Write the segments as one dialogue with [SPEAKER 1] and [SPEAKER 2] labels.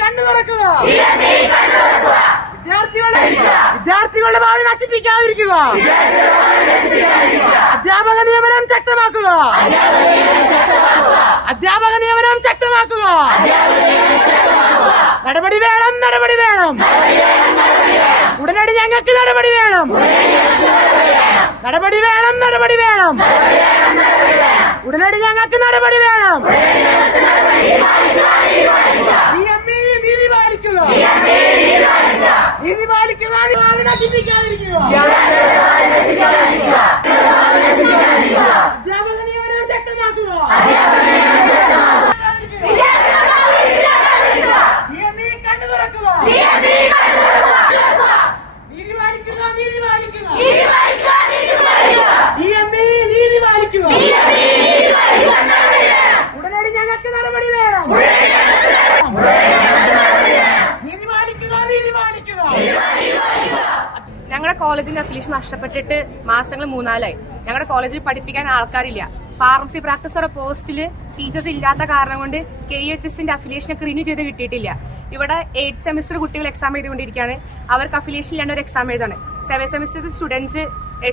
[SPEAKER 1] കണ്ണു തുറക്കുക. വിദ്യാർത്ഥികളുടെ വിദ്യാർത്ഥികളുടെ ഭാവി നശിപ്പിക്കാതിരിക്കുക. അധ്യാപക നിയമനം ശക്തമാക്കുക. അധ്യാപക നിയമനം ശക്തമാക്കുക. നടപടി വേണം നടപടി വേണം. ഉടനടി ഞങ്ങൾക്ക് നടപടി വേണം. നടപടി വേണം നടപടി വേണം. ഞങ്ങൾക്ക് നടപടി വേണം.
[SPEAKER 2] ഞങ്ങളുടെ കോളേജിന്റെ അഫിലിയേഷൻ നഷ്ടപ്പെട്ടിട്ട് മാസങ്ങൾ മൂന്നാലായി. ഞങ്ങളുടെ കോളേജിൽ പഠിപ്പിക്കാൻ ആൾക്കാരില്ല. ഫാർമസി പ്രാക്ടീസറുടെ പോസ്റ്റിൽ ടീച്ചേഴ്സ് ഇല്ലാത്ത കാരണം കൊണ്ട് കെ എച്ച് എസിന്റെ അഫിലിയേഷൻ ഒക്കെ റിന്യൂ ചെയ്ത് കിട്ടിയിട്ടില്ല. ഇവിടെ എയ്റ്റ് സെമിസ്റ്റർ കുട്ടികൾ എക്സാം എഴുതുകൊണ്ടിരിക്കുകയാണ് അവർക്ക് അഫിലിയേഷൻ ഇല്ലാണ്ട് ഒരു എക്സാം എഴുതാണ്. സെവൻ സെമിസ്റ്റർ സ്റ്റുഡൻസ്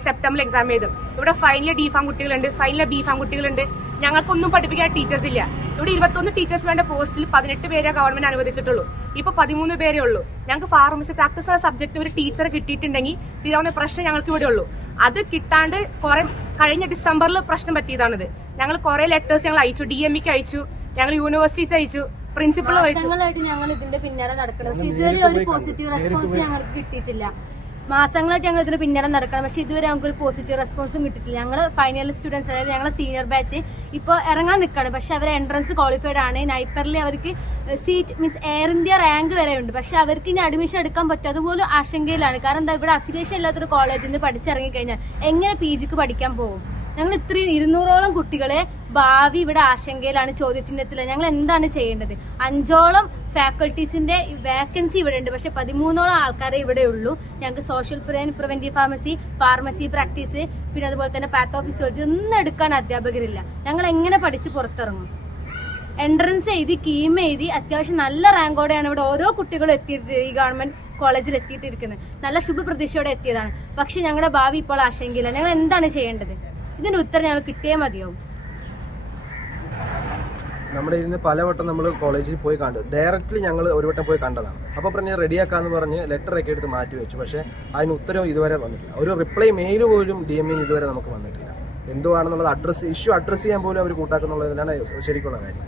[SPEAKER 2] സെപ്റ്റംബറിൽ എക്സാം എഴുതും. ഇവിടെ ഫൈനൽ ഡി ഫാം കുട്ടികളുണ്ട് ഫൈനൽ ബി ഫാം കുട്ടികളുണ്ട്. ഞങ്ങൾക്കൊന്നും പഠിപ്പിക്കാൻ ടീച്ചേഴ്സ് ഇല്ല. ഇവിടെ ഇരുപത്തൊന്ന് ടീച്ചേഴ്സ് വേണ്ട പോസ്റ്റിൽ പതിനെട്ട് പേരെ ഗവൺമെന്റ് അനുവദിച്ചിട്ടുള്ളൂ. ഇപ്പൊ പതിമൂന്ന് പേരെ ഉള്ളൂ. ഞങ്ങൾക്ക് ഫാർമസി പ്രാക്ടീസ് സബ്ജക്ട് ഒരു ടീച്ചർ കിട്ടിയിട്ടുണ്ടെങ്കിൽ തീരാവുന്ന പ്രശ്നം ഞങ്ങൾക്ക് ഇവിടെ ഉള്ളൂ. അത് കിട്ടാണ്ട് കുറെ കഴിഞ്ഞ ഡിസംബറിൽ പ്രശ്നം പറ്റിയതാണിത്. ഞങ്ങൾ കുറെ ലെറ്റേഴ്സ് ഞങ്ങൾ അയച്ചു ഡി എം ഇക്ക് അയച്ചു ഞങ്ങൾ യൂണിവേഴ്സിറ്റീസ് അയച്ചു പ്രിൻസിപ്പൾ അയച്ചു.
[SPEAKER 3] ഞങ്ങൾ ഇതിന്റെ പിന്നാലെ നടക്കണം പക്ഷെ ഇതുവരെ ഒരു പോസിറ്റീവ് റെസ്പോൺസ് ഞങ്ങൾക്ക് കിട്ടിയിട്ടില്ല. മാസങ്ങളായിട്ട് ഞങ്ങൾ ഇതിന് പിന്നാലെ നടക്കണം പക്ഷെ ഇതുവരെ ഞങ്ങൾക്ക് ഒരു പോസിറ്റീവ് റെസ്പോൺസും കിട്ടിയിട്ടില്ല. ഞങ്ങൾ ഫൈനൽ സ്റ്റുഡൻസ് അതായത് ഞങ്ങളെ സീനിയർ ബാച്ച് ഇപ്പോൾ ഇറങ്ങാൻ നിൽക്കുകയാണ് പക്ഷേ അവർ എൻട്രൻസ് ക്വാളിഫൈഡ് ആണ്. നൈപ്പറിൽ അവർക്ക് seat means air India rank വരെ ഉണ്ട്. പക്ഷേ അവർക്ക് ഇനി അഡ്മിഷൻ എടുക്കാൻ പറ്റും. അതുപോലും ആശങ്കയിലാണ്. കാരണം എന്താ ഇവിടെ അഫിലിയേഷൻ ഇല്ലാത്തൊരു കോളേജിൽ നിന്ന് പഠിച്ചിറങ്ങി കഴിഞ്ഞാൽ എങ്ങനെ പി ജിക്ക് പഠിക്കാൻ പോകും? ഞങ്ങൾ ഇത്രയും ഇരുന്നൂറോളം കുട്ടികളെ ഭാവി ഇവിടെ ആശങ്കയിലാണ് ചോദ്യചിഹ്നത്തിൽ ഞങ്ങൾ എന്താണ് ചെയ്യേണ്ടത്? അഞ്ചോളം ഫാക്കൾട്ടീസിന്റെ വേക്കൻസി ഇവിടെ ഉണ്ട്. പക്ഷെ പതിമൂന്നോളം ആൾക്കാരെ ഇവിടെ ഉള്ളൂ. ഞങ്ങൾക്ക് social preventive pharmacy pharmacy practice പിന്നെ അതുപോലെ തന്നെ പാത്ത് പാത്തോഫിസിയോളജി ഒന്നും എടുക്കാൻ അധ്യാപകരില്ല. ഞങ്ങൾ എങ്ങനെ പഠിച്ച് പുറത്തിറങ്ങും? എൻട്രൻസ് എഴുതി കീം എഴുതി അത്യാവശ്യം നല്ല റാങ്കോടെയാണ് ഇവിടെ ഓരോ കുട്ടികളും എത്തിയിട്ട് ഈ ഗവൺമെന്റ് കോളേജിൽ എത്തിയിട്ടിരിക്കുന്നത്. നല്ല ശുഭപ്രതീക്ഷയോടെ എത്തിയതാണ്. പക്ഷെ ഞങ്ങളുടെ ഭാവി ഇപ്പോൾ ആശങ്കയില്ല. ഞങ്ങൾ എന്താണ് ചെയ്യേണ്ടത്? ഇതിന്റെ ഉത്തരം ഞങ്ങൾ കിട്ടിയേ മതിയാവും.
[SPEAKER 4] നമ്മുടെ ഇതിന് പലവട്ടം നമ്മൾ കോളേജിൽ പോയി കണ്ടു. ഡയറക്റ്റ്ലി ഞങ്ങൾ ഒരു വട്ടം പോയി കണ്ടതാണ്. അപ്പോൾ പറഞ്ഞ് റെഡിയാക്കാന്ന് പറഞ്ഞ് ലെറ്ററൊക്കെ എടുത്ത് മാറ്റി വെച്ചു. പക്ഷേ അതിന് ഉത്തരവ് ഇതുവരെ വന്നിട്ടില്ല. ഒരു റിപ്ലൈ മെയിൽ പോലും ഡി എം ഇതുവരെ നമുക്ക് വന്നിട്ടില്ല. എന്തുവാണെന്നുള്ളത് അഡ്രസ്സ് ഇഷ്യൂ അഡ്രസ്സ് ചെയ്യാൻ പോലും അവർ കൂട്ടാക്കുന്നുള്ളതിലാണ് ശരിക്കുള്ള കാര്യം.